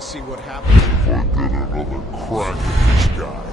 to see what happens if I get another crack at this guy.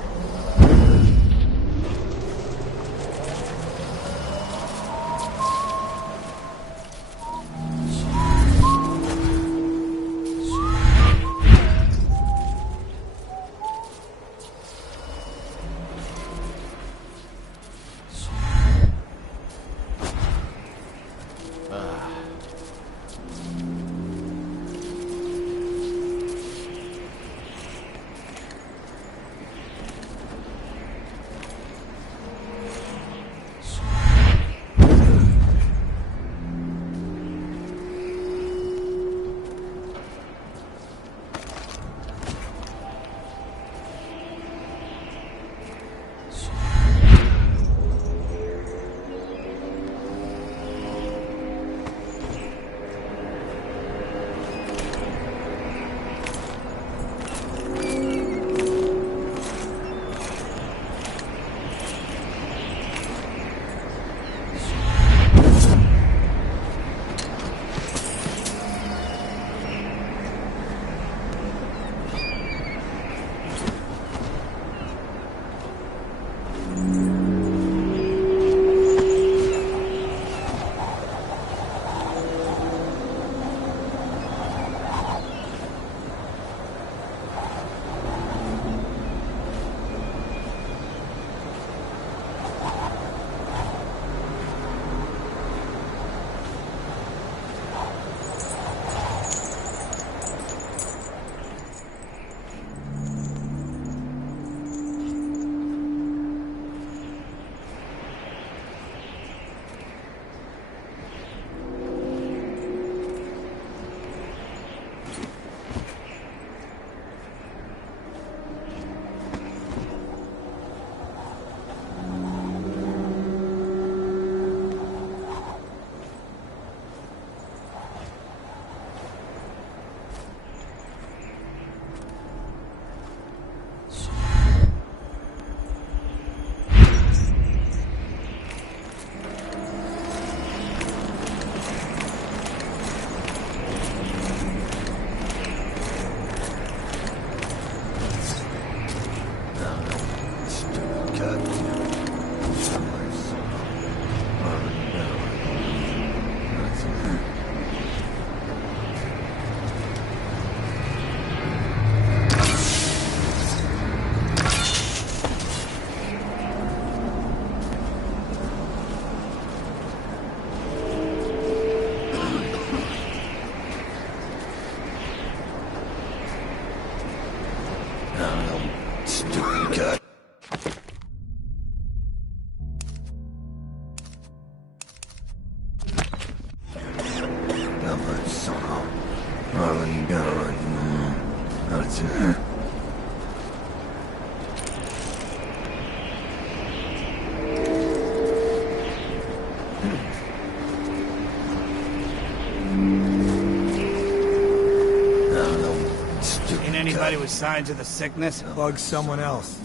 Anybody with signs of the sickness? Bug someone else.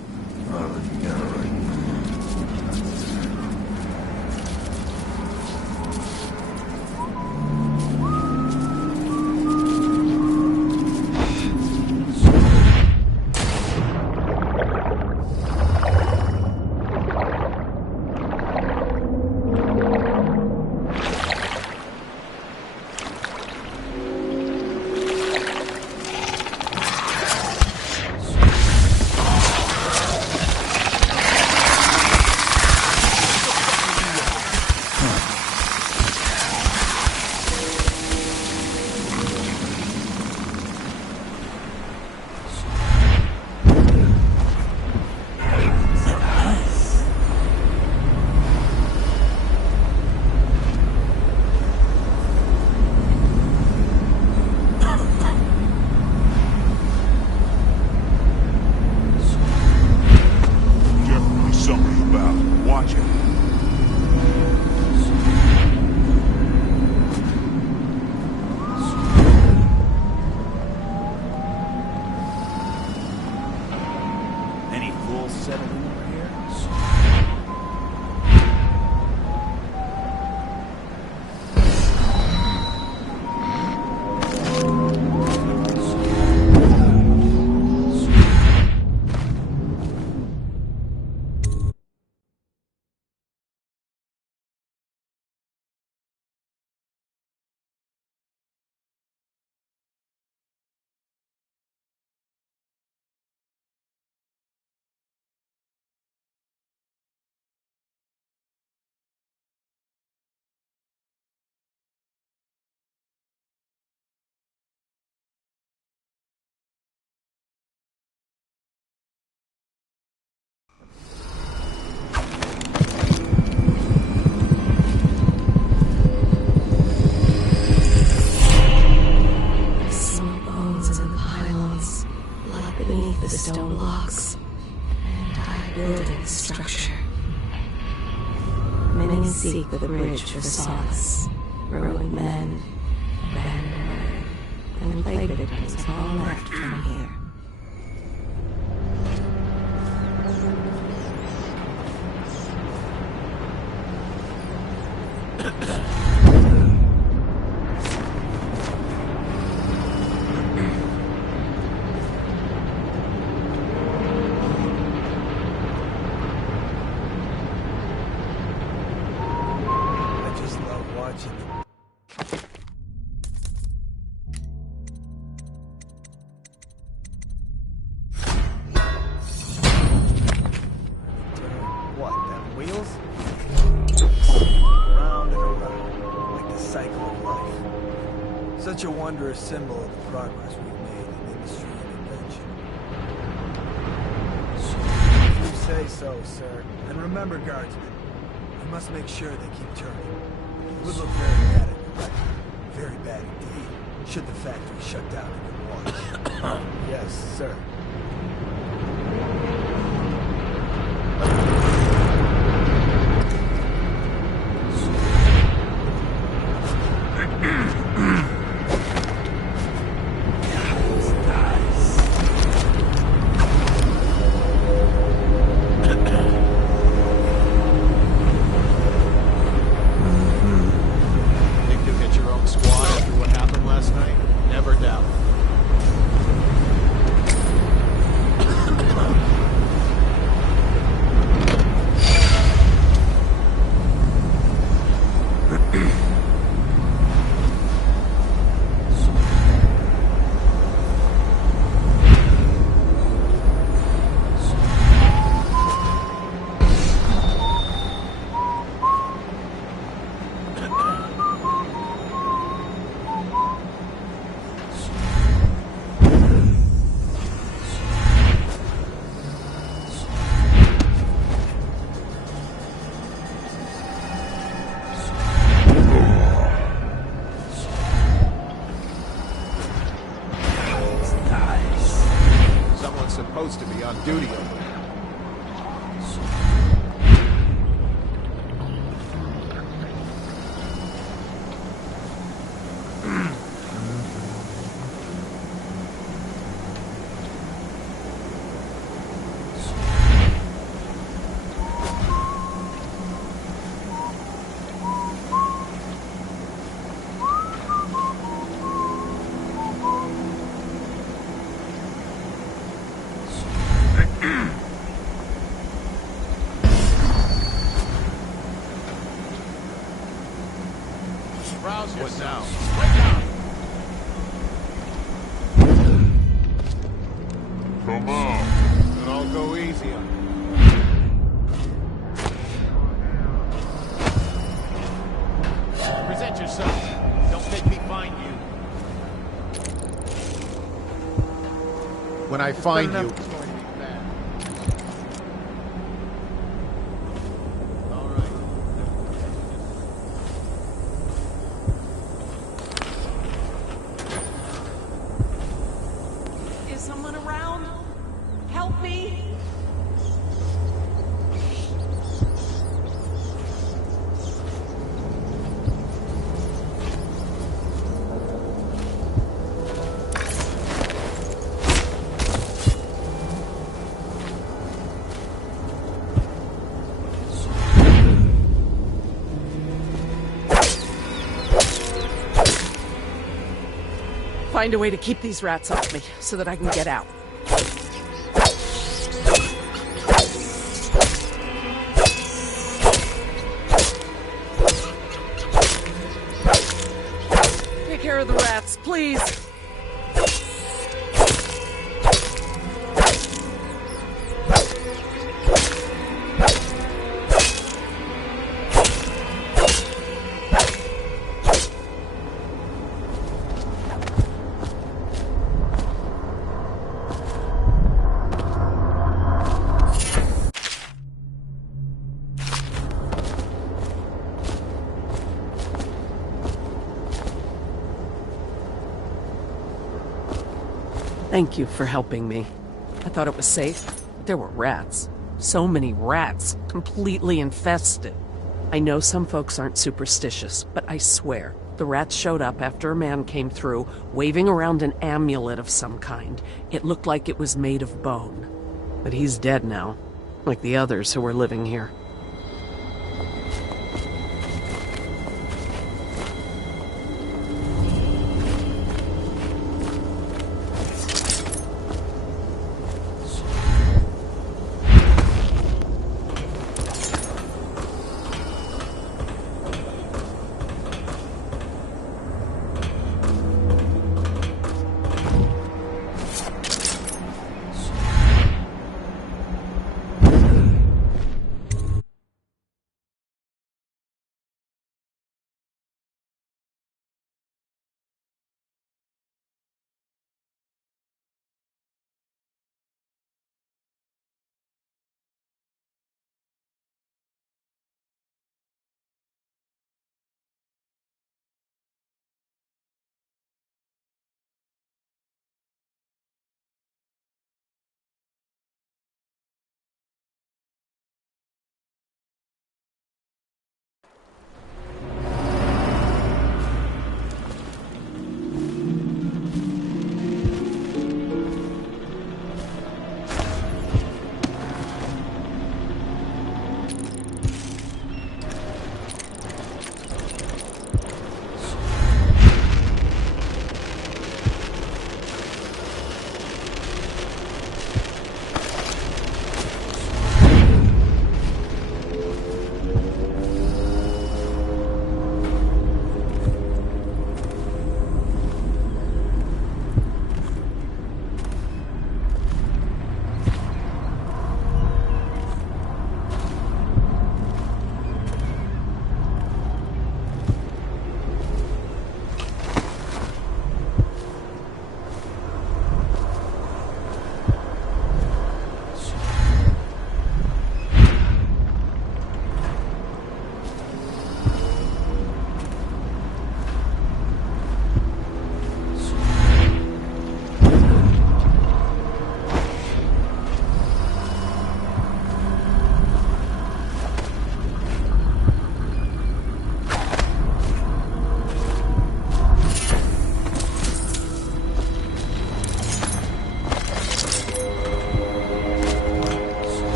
seek the bridge for solace. Ruined men, abandoned word, and plague victims have all left from here. Such a wondrous symbol of the progress we've made in industry and invention. If you say so, sir. And remember, guardsmen, we must make sure they keep turning. It would look very bad in your record. Very bad indeed, should the factory shut down in your watch. Yes, sir. Supposed to be on duty over there. Rouse yourself. Wake up! Come on. Don't all go easy on you. Present yourself. Don't make me find you. When I find you, it's going to be bad. All right. Is someone around? Help me! Find a way to keep these rats off me, so that I can get out. Take care of the rats, please. Thank you for helping me. I thought it was safe, but there were rats. So many rats, completely infested. I know some folks aren't superstitious, but I swear, the rats showed up after a man came through, waving around an amulet of some kind. It looked like it was made of bone. But he's dead now, like the others who were living here.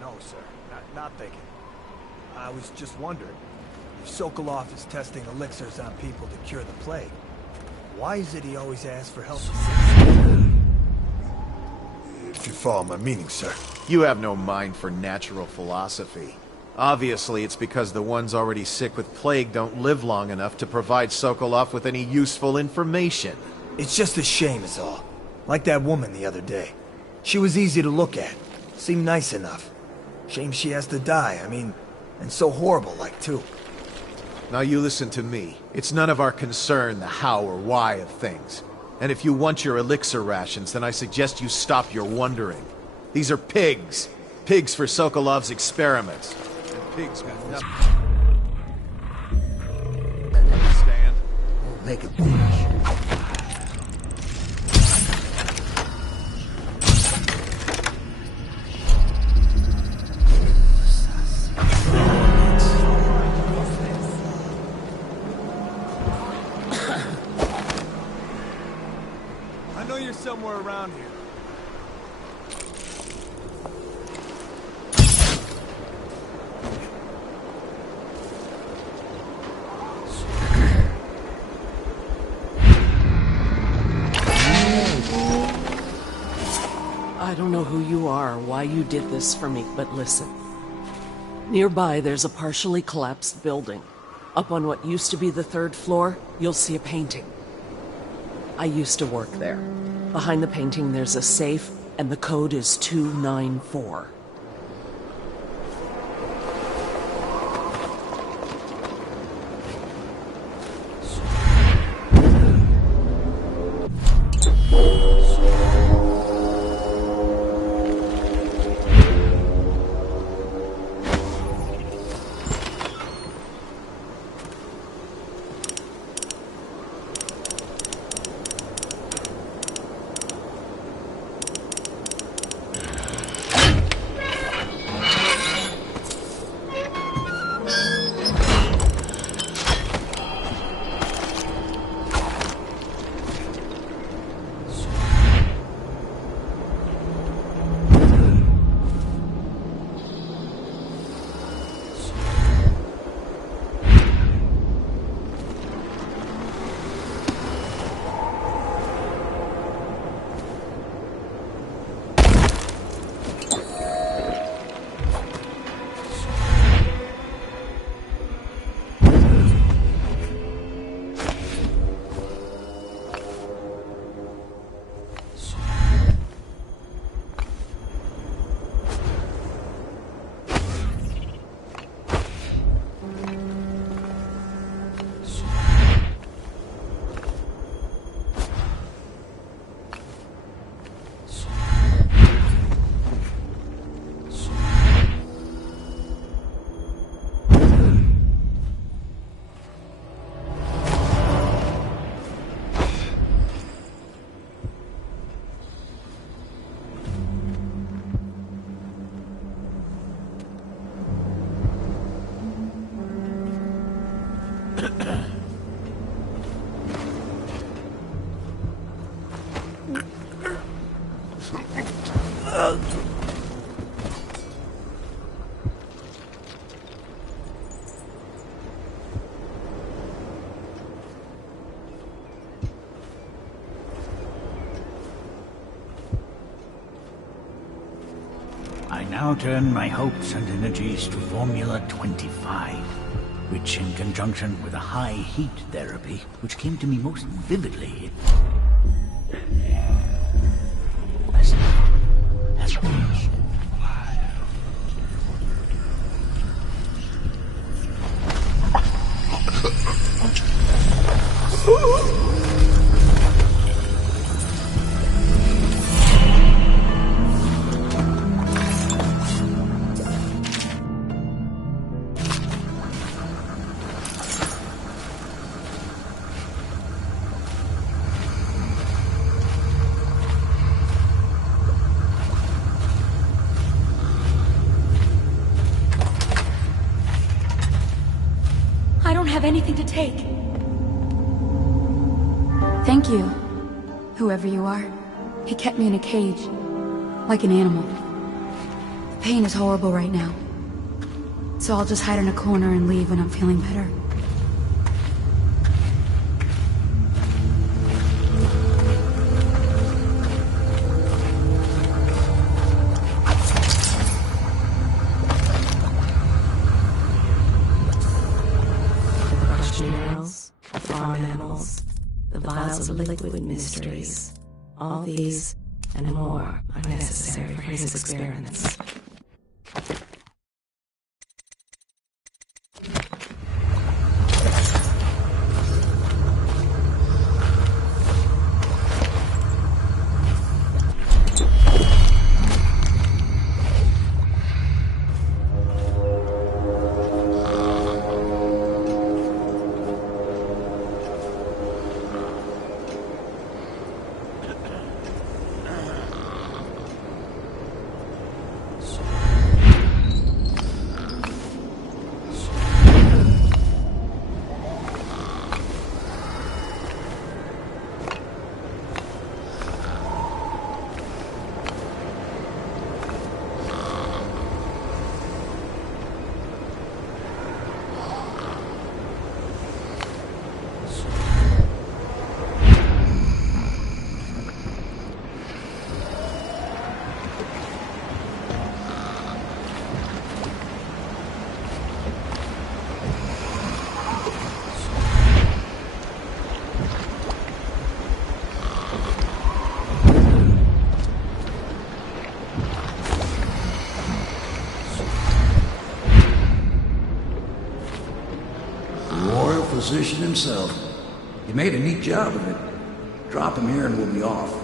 No, sir. Not thinking. I was just wondering, if Sokolov is testing elixirs on people to cure the plague, why is it he always asks for help? If you follow my meaning, sir. You have no mind for natural philosophy. Obviously, it's because the ones already sick with plague don't live long enough to provide Sokolov with any useful information. It's just a shame is all. Like that woman the other day. She was easy to look at. Seemed nice enough. Shame she has to die, I mean, and so horrible like too. Now you listen to me. It's none of our concern the how or why of things. And if you want your elixir rations, then I suggest you stop your wondering. These are pigs. Pigs for Sokolov's experiments. And pigs got nothing. Understand? Make it finish. I know you're somewhere around here. I don't know who you are or why you did this for me, but listen. Nearby, there's a partially collapsed building. Up on what used to be the 3rd floor, you'll see a painting. I used to work there. Behind the painting, there's a safe, and the code is 294. I now turn my hopes and energies to Formula 25, which in conjunction with a high heat therapy, which came to me most vividly, has reached. I don't have anything to take. Thank you, whoever you are. He kept me in a cage, like an animal. The pain is horrible right now, so I'll just hide in a corner and leave when I'm feeling better. Minerals, farm animals, the vials of liquid mysteries. All these and more are necessary for his experiments. Physician himself. You made a neat job of it. Drop him here and we'll be off.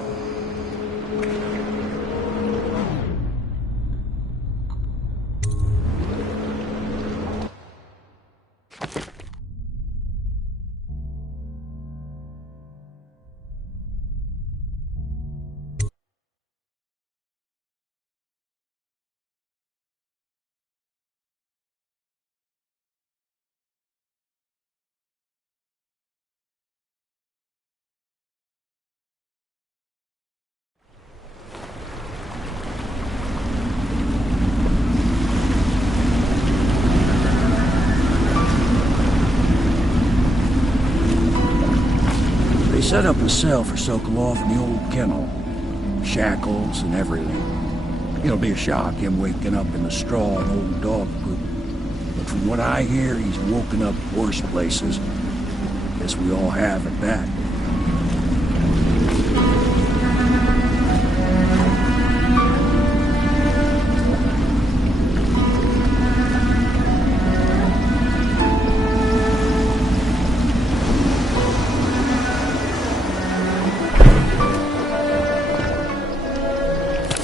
They set up a cell for Sokolov in the old kennel. Shackles and everything. It'll be a shock, him waking up in the straw and old dog poop. But from what I hear, he's woken up worse places. Guess we all have at that.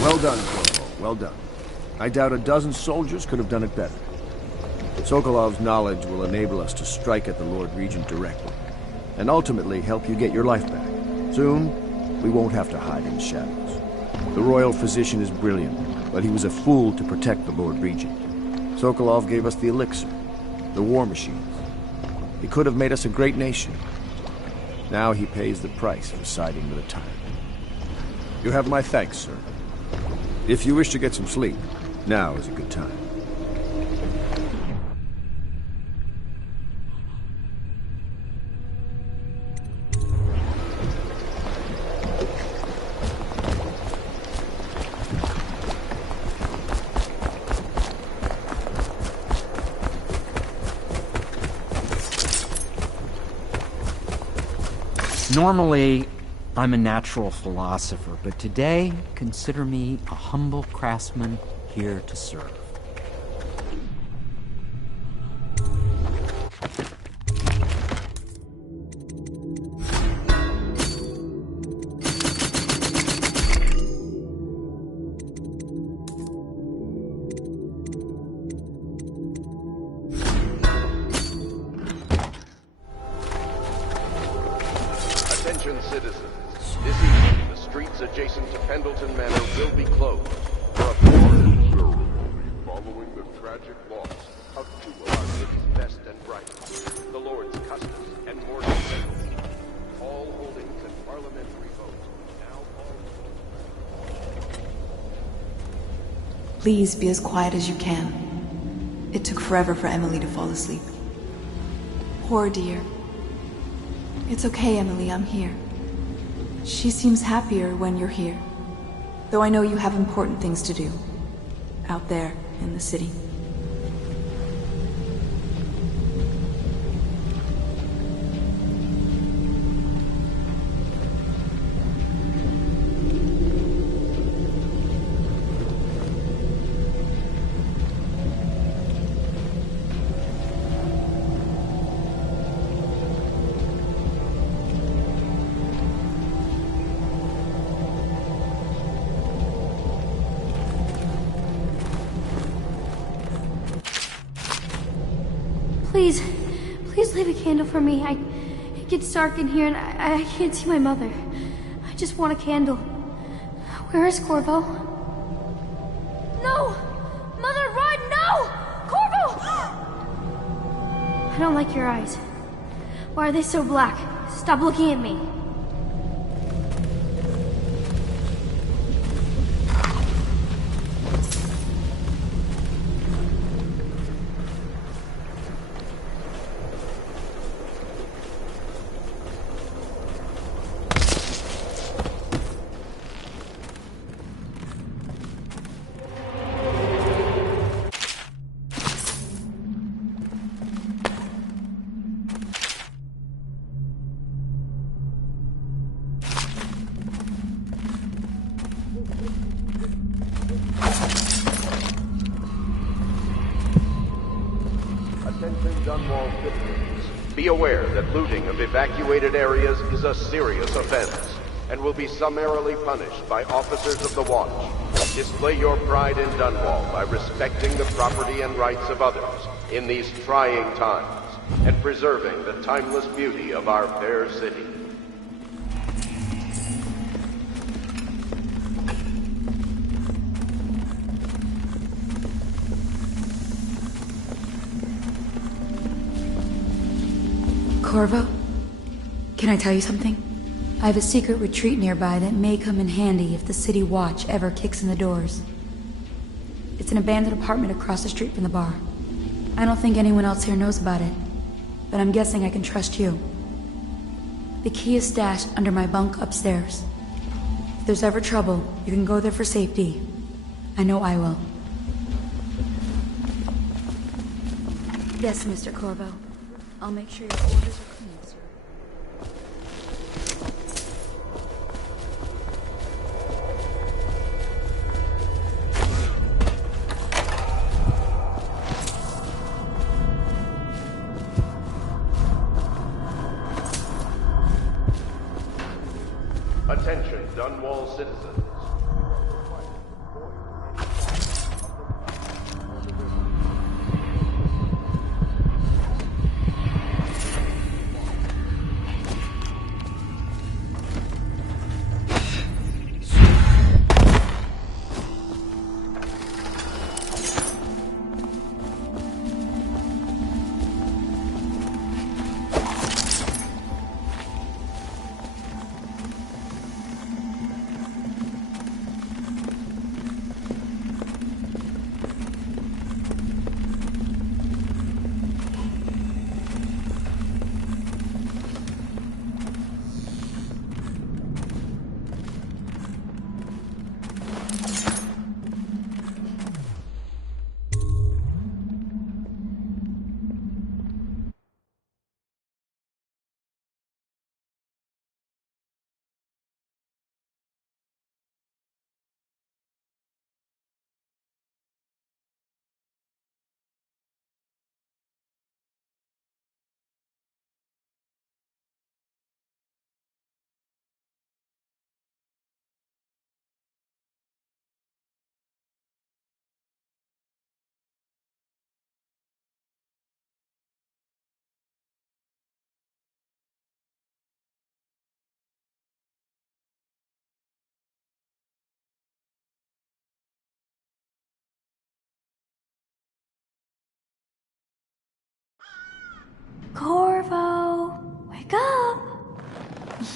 Well done, Corporal. Well done. I doubt a dozen soldiers could have done it better. Sokolov's knowledge will enable us to strike at the Lord Regent directly, and ultimately help you get your life back. Soon, we won't have to hide in the shadows. The royal physician is brilliant, but he was a fool to protect the Lord Regent. Sokolov gave us the elixir, the war machines. He could have made us a great nation. Now he pays the price for siding with a tyrant. You have my thanks, sir. If you wish to get some sleep, now is a good time. Normally, I'm a natural philosopher, but today, consider me a humble craftsman here to serve. Attention citizens. This evening, the streets adjacent to Pendleton Manor will be closed for a memorial ceremony following the tragic loss of two of our city's best and brightest, the Lords Custis and Morgan Pendleton. All holdings and parliamentary votes now Please be as quiet as you can. It took forever for Emily to fall asleep. Poor dear. It's okay, Emily, I'm here. She seems happier when you're here. Though I know you have important things to do. Out there, in the city. Please leave a candle for me. It gets dark in here and I can't see my mother. I just want a candle. Where is Corvo? No! Mother, run! No! Corvo! I don't like your eyes. Why are they so black? Stop looking at me. Dunwall citizens, be aware that looting of evacuated areas is a serious offense and will be summarily punished by officers of the Watch. Display your pride in Dunwall by respecting the property and rights of others in these trying times and preserving the timeless beauty of our fair city. Corvo, can I tell you something? I have a secret retreat nearby that may come in handy if the City Watch ever kicks in the doors. It's an abandoned apartment across the street from the bar. I don't think anyone else here knows about it, but I'm guessing I can trust you. The key is stashed under my bunk upstairs. If there's ever trouble, you can go there for safety. I know I will. Yes, Mr. Corvo. I'll make sure your orders are clean, sir. Attention, Dunwall citizens.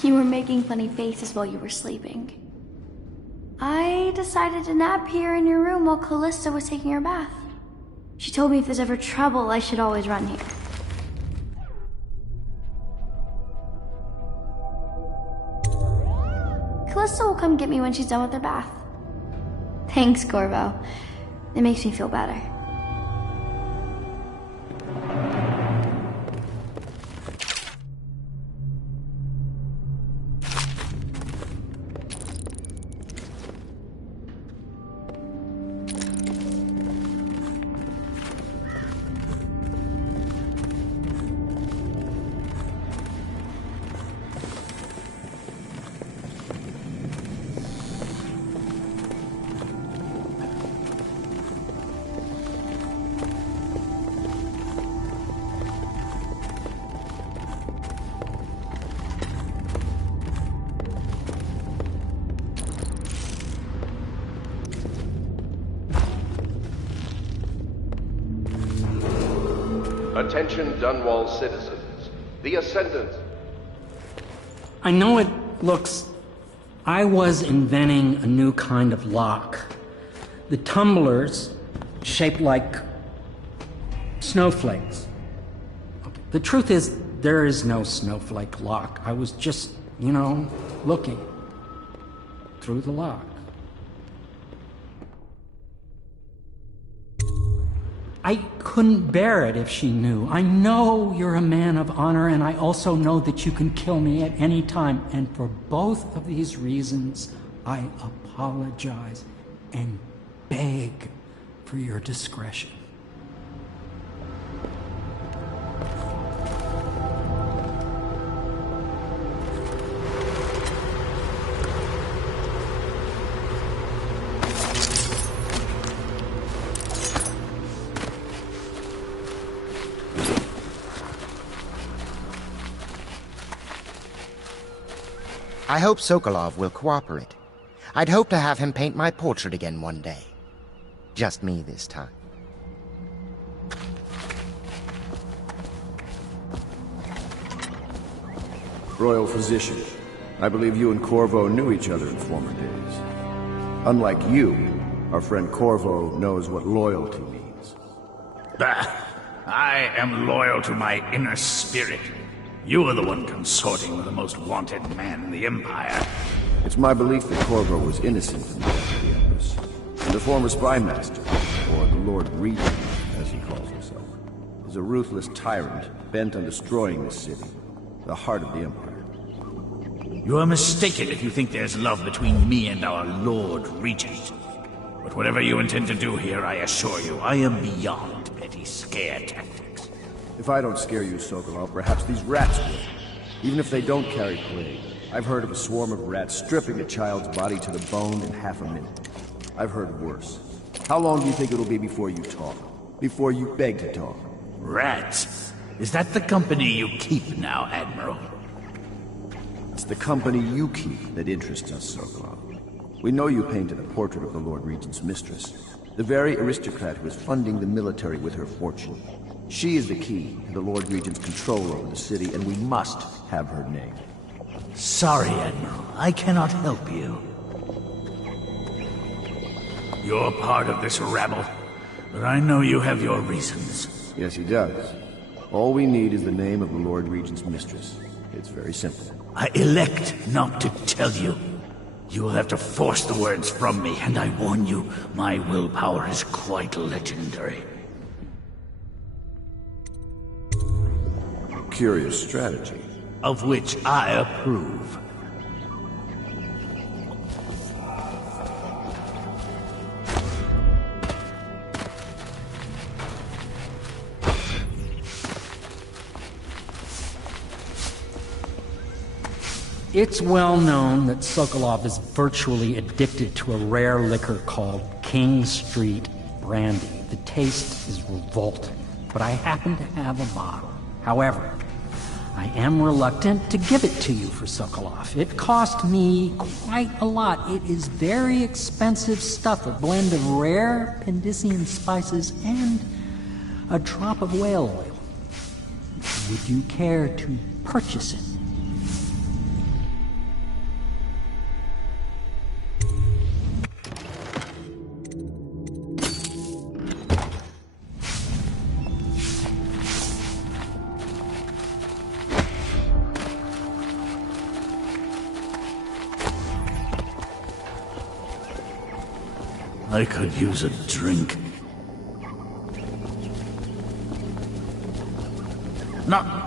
You were making funny faces while you were sleeping. I decided to nap here in your room while Callista was taking her bath. She told me if there's ever trouble, I should always run here. Callista will come get me when she's done with her bath. Thanks, Corvo. It makes me feel better. Attention Dunwall citizens. The Ascendant. I know it looks... I was inventing a new kind of lock. The tumblers, shaped like snowflakes. The truth is, there is no snowflake lock. I was just, looking through the lock. I couldn't bear it if she knew. I know you're a man of honor, and I also know that you can kill me at any time. And for both of these reasons, I apologize and beg for your discretion. I hope Sokolov will cooperate. I'd hope to have him paint my portrait again one day. Just me this time. Royal Physician, I believe you and Corvo knew each other in former days. Unlike you, our friend Corvo knows what loyalty means. Bah! I am loyal to my inner spirit. You are the one consorting with the most wanted man in the Empire. It's my belief that Corvo was innocent in the death of the Empress, and the former spy master, or the Lord Regent, as he calls himself, is a ruthless tyrant bent on destroying this city, the heart of the Empire. You are mistaken if you think there's love between me and our Lord Regent. But whatever you intend to do here, I assure you, I am beyond petty scare tactics. If I don't scare you, Sokolov, perhaps these rats will. Even if they don't carry plague, I've heard of a swarm of rats stripping a child's body to the bone in half a minute. I've heard worse. How long do you think it'll be before you talk? Before you beg to talk? Rats? Is that the company you keep now, Admiral? It's the company you keep that interests us, Sokolov. We know you painted a portrait of the Lord Regent's mistress, the very aristocrat who is funding the military with her fortune. She is the key to the Lord Regent's control over the city, and we must have her name. Sorry, Admiral. I cannot help you. You're part of this rabble, but I know you have your reasons. Yes, he does. All we need is the name of the Lord Regent's mistress. It's very simple. I elect not to tell you. You will have to force the words from me, and I warn you, my willpower is quite legendary. Curious strategy. Of which I approve. It's well known that Sokolov is virtually addicted to a rare liquor called King Street Brandy. The taste is revolting, but I happen to have a bottle. However, I am reluctant to give it to you for Sokolov. It cost me quite a lot. It is very expensive stuff, a blend of rare Pendician spices and a drop of whale oil. Would you care to purchase it? I could use a drink. No.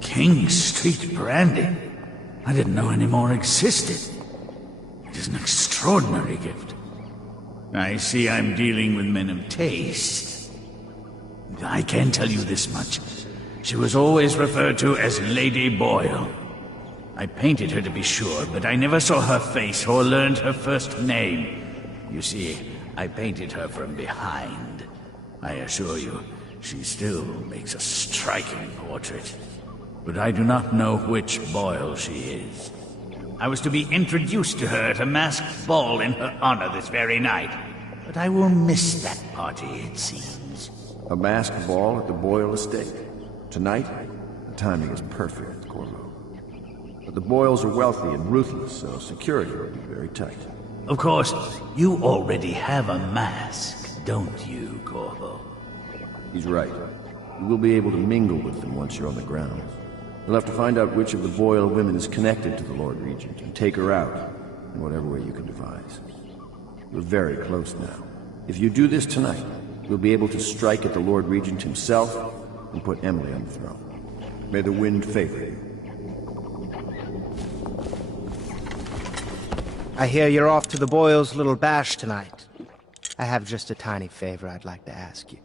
King Street brandy? I didn't know any more existed. It is an extraordinary gift. I see I'm dealing with men of taste. I can tell you this much. She was always referred to as Lady Boyle. I painted her to be sure, but I never saw her face or learned her first name. You see, I painted her from behind. I assure you, she still makes a striking portrait. But I do not know which Boyle she is. I was to be introduced to her at a masked ball in her honor this very night. But I will miss that party, it seems. A masked ball at the Boyle estate. Tonight? The timing is perfect, Corvo. But the Boyles are wealthy and ruthless, so security will be very tight. Of course, you already have a mask, don't you, Corvo? He's right. You will be able to mingle with them once you're on the ground. You'll have to find out which of the Boyle women is connected to the Lord Regent and take her out in whatever way you can devise. You're very close now. If you do this tonight, you'll be able to strike at the Lord Regent himself and put Emily on the throne. May the wind favor you. I hear you're off to the Boyles' little bash tonight. I have just a tiny favor I'd like to ask you.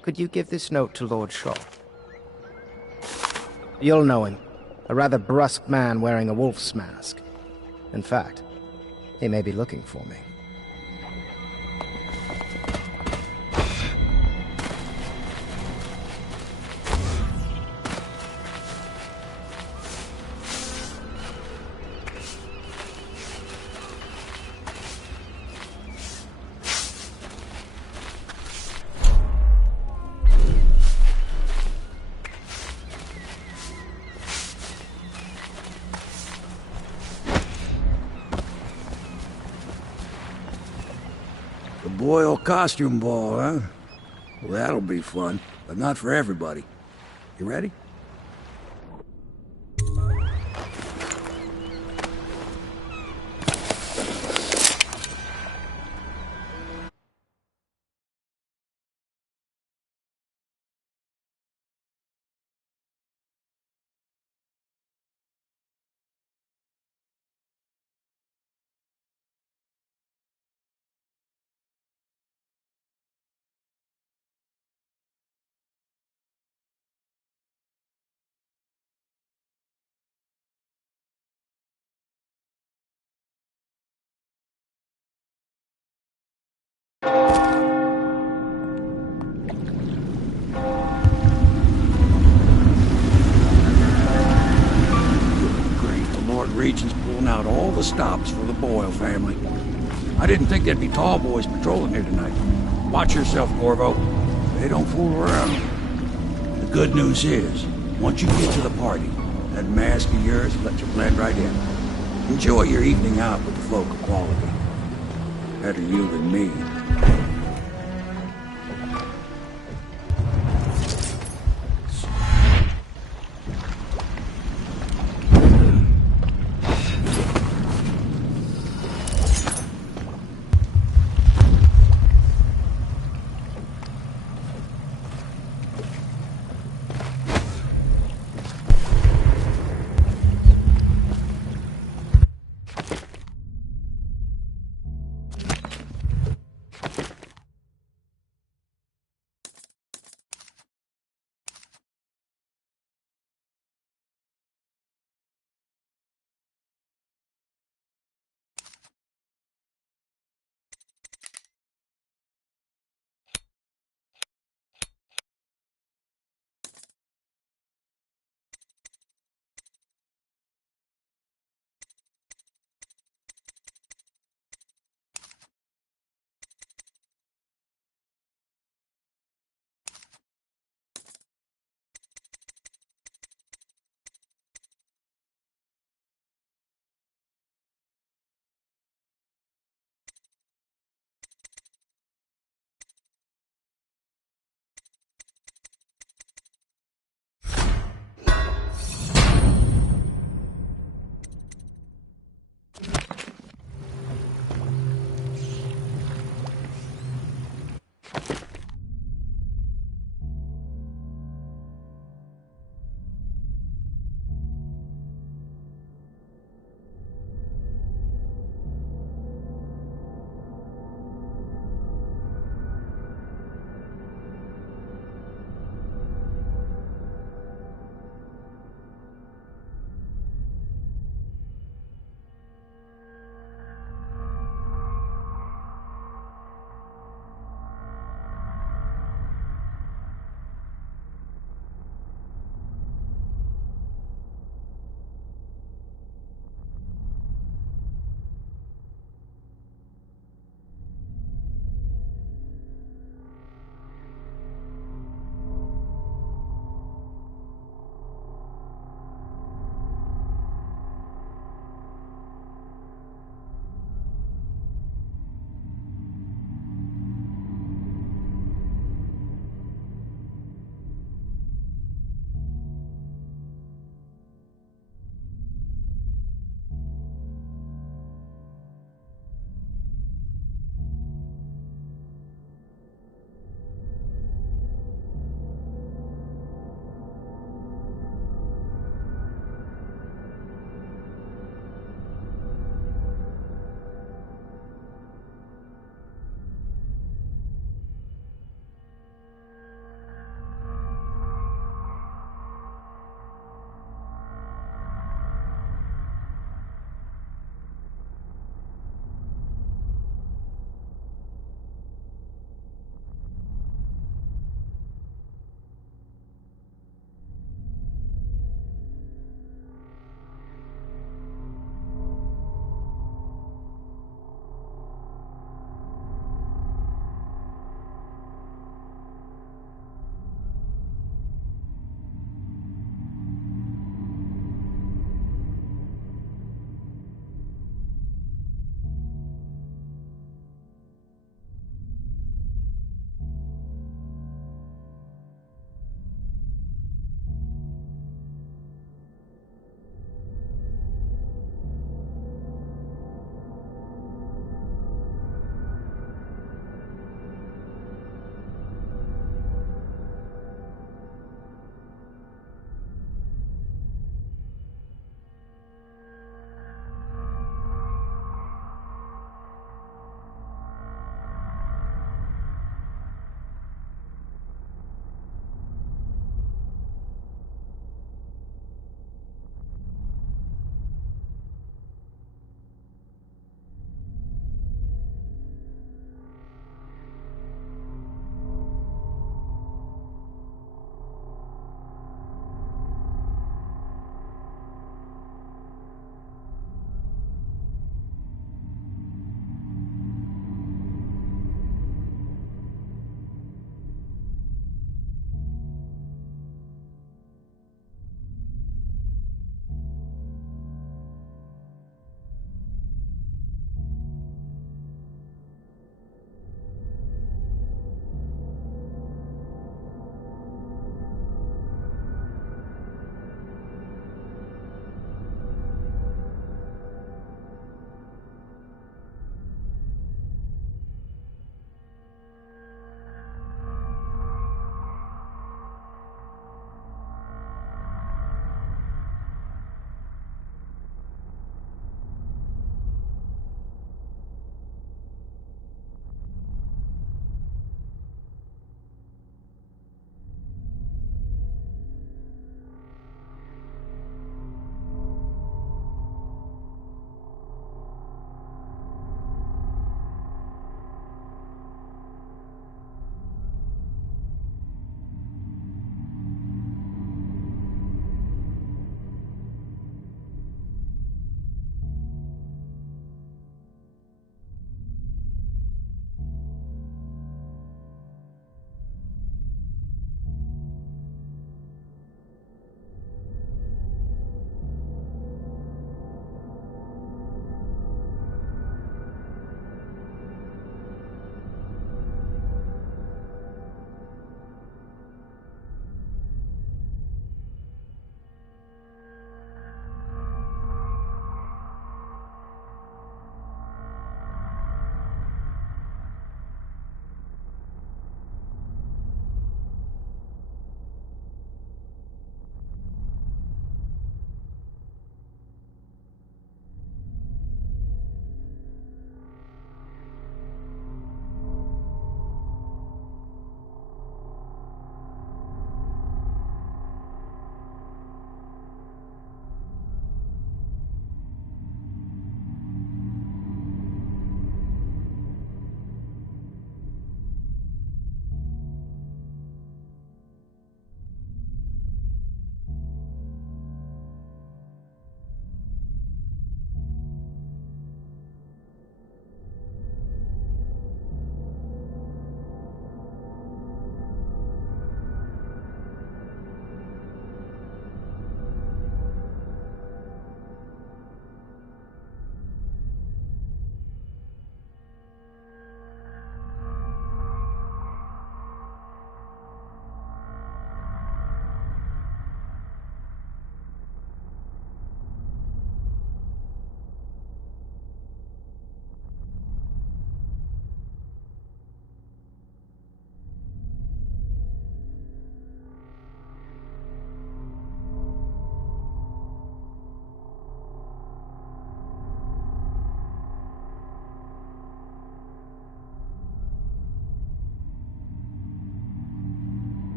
Could you give this note to Lord Shaw? You'll know him. A rather brusque man wearing a wolf's mask. In fact, he may be looking for me. Boyle costume ball, huh? Well, that'll be fun, but not for everybody. You ready? Regent's pulling out all the stops for the Boyle family. I didn't think there'd be tall boys patrolling here tonight. Watch yourself, Corvo. They don't fool around. The good news is, once you get to the party, that mask of yours will let you blend right in. Enjoy your evening out with the folk of quality. Better you than me.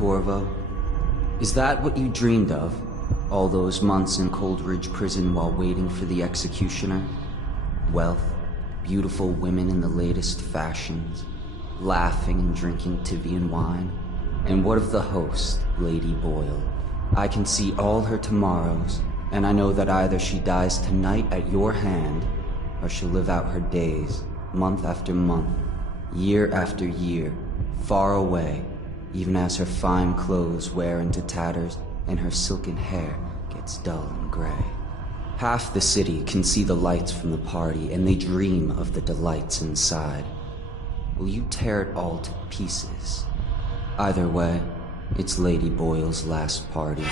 Corvo? Is that what you dreamed of? All those months in Coldridge Prison while waiting for the executioner? Wealth, beautiful women in the latest fashions, laughing and drinking Tivian wine? And what of the host, Lady Boyle? I can see all her tomorrows, and I know that either she dies tonight at your hand, or she'll live out her days, month after month, year after year, far away, even as her fine clothes wear into tatters and her silken hair gets dull and gray. Half the city can see the lights from the party, and they dream of the delights inside. Will you tear it all to pieces? Either way, it's Lady Boyle's last party.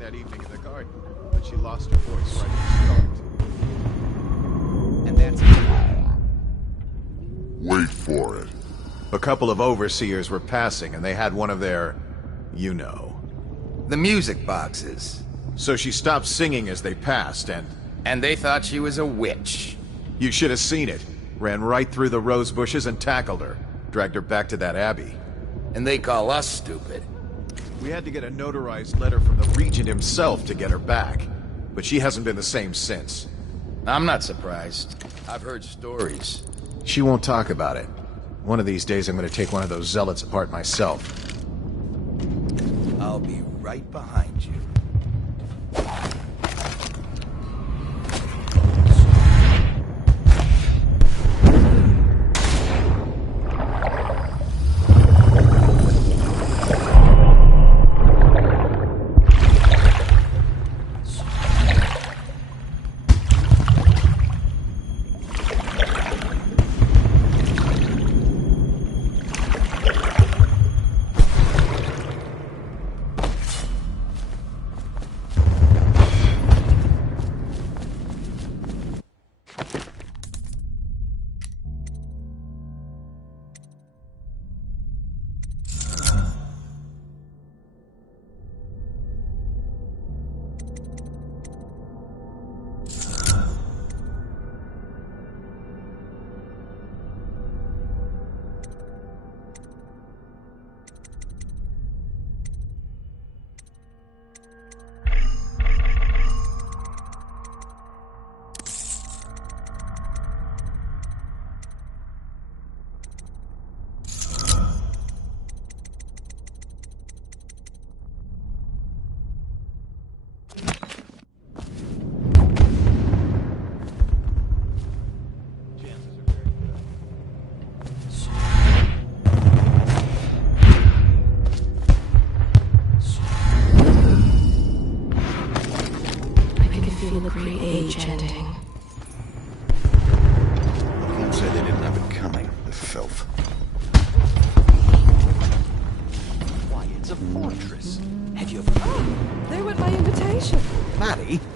That evening in the garden, but she lost her voice right at the start. And that's Wait for it. A couple of overseers were passing, and they had one of their, you know. The music boxes. So she stopped singing as they passed, and... And they thought she was a witch. You should have seen it. Ran right through the rose bushes and tackled her. Dragged her back to that abbey. And they call us stupid. We had to get a notarized letter from the Regent himself to get her back. But she hasn't been the same since. I'm not surprised. I've heard stories. She won't talk about it. One of these days I'm gonna take one of those zealots apart myself. I'll be right behind you.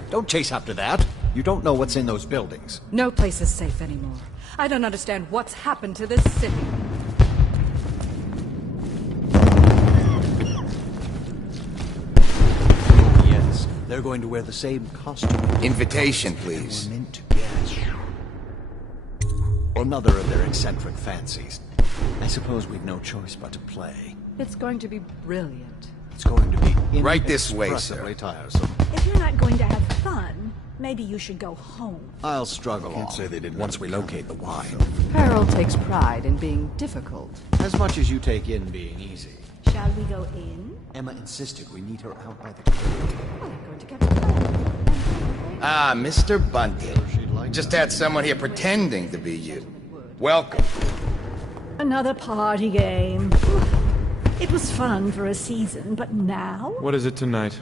Don't chase after that. You don't know what's in those buildings. No place is safe anymore. I don't understand what's happened to this city. Yes, they're going to wear the same costume. Invitation, please. We're meant to get. Another of their eccentric fancies. I suppose we've no choice but to play. It's going to be brilliant. It's going to be Right this way, sir. inexpressibly tiresome. If you're not going to have fun, maybe you should go home. I'll struggle Can't on say they didn't once we locate the why. Harold takes pride in being difficult. As much as you take in being easy. Shall we go in? Emma insisted we meet her out by the cave. Well, I'm going to get a Ah, Mr. Bunting. Just had someone here pretending to be you. Welcome. Another party game. It was fun for a season, but now? What is it tonight?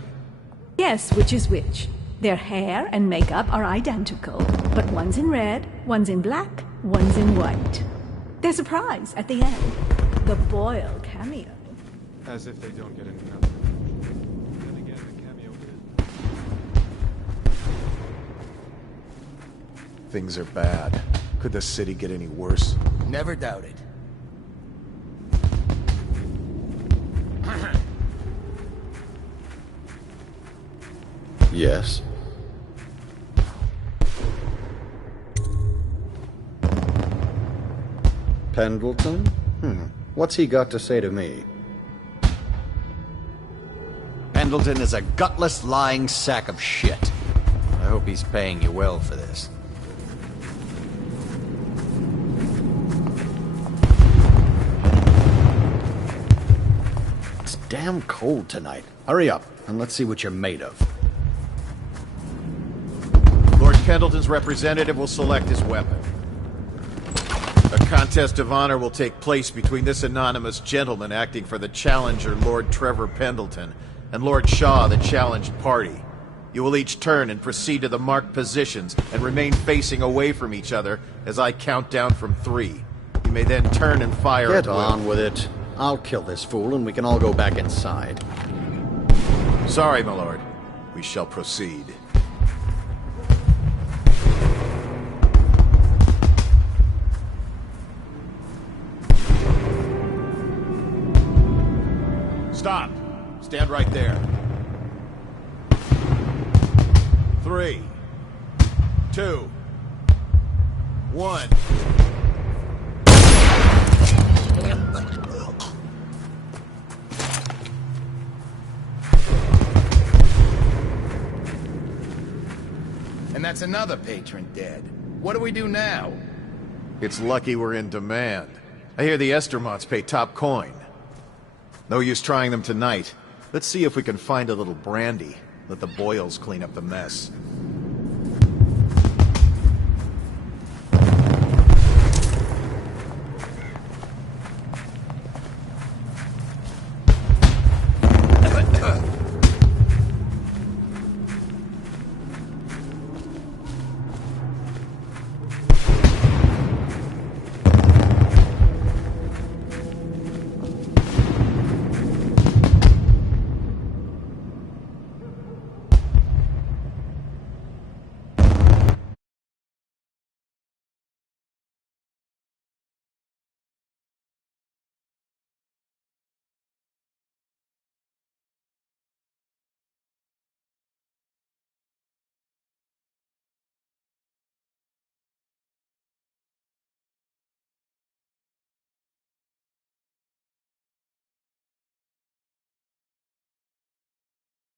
Guess which is which. Their hair and makeup are identical, but one's in red, one's in black, one's in white. There's a prize at the end. The Boyle cameo. As if they don't get enough. Then again, the cameo is... Things are bad. Could the city get any worse? Never doubted. Yes. Pendleton? What's he got to say to me? Pendleton is a gutless, lying sack of shit. I hope he's paying you well for this. It's damn cold tonight. Hurry up, and let's see what you're made of. Lord Pendleton's representative will select his weapon. A contest of honor will take place between this anonymous gentleman acting for the challenger, Lord Trevor Pendleton, and Lord Shaw, the challenged party. You will each turn and proceed to the marked positions and remain facing away from each other as I count down from 3. You may then turn and fire Get at will. on with it. I'll kill this fool and we can all go back inside. Sorry, my lord. We shall proceed. Stop! Stand right there. 3, 2, 1. And that's another patron dead. What do we do now? It's lucky we're in demand. I hear the Estermonts pay top coin. No use trying them tonight. Let's see if we can find a little brandy. Let the Boyles clean up the mess.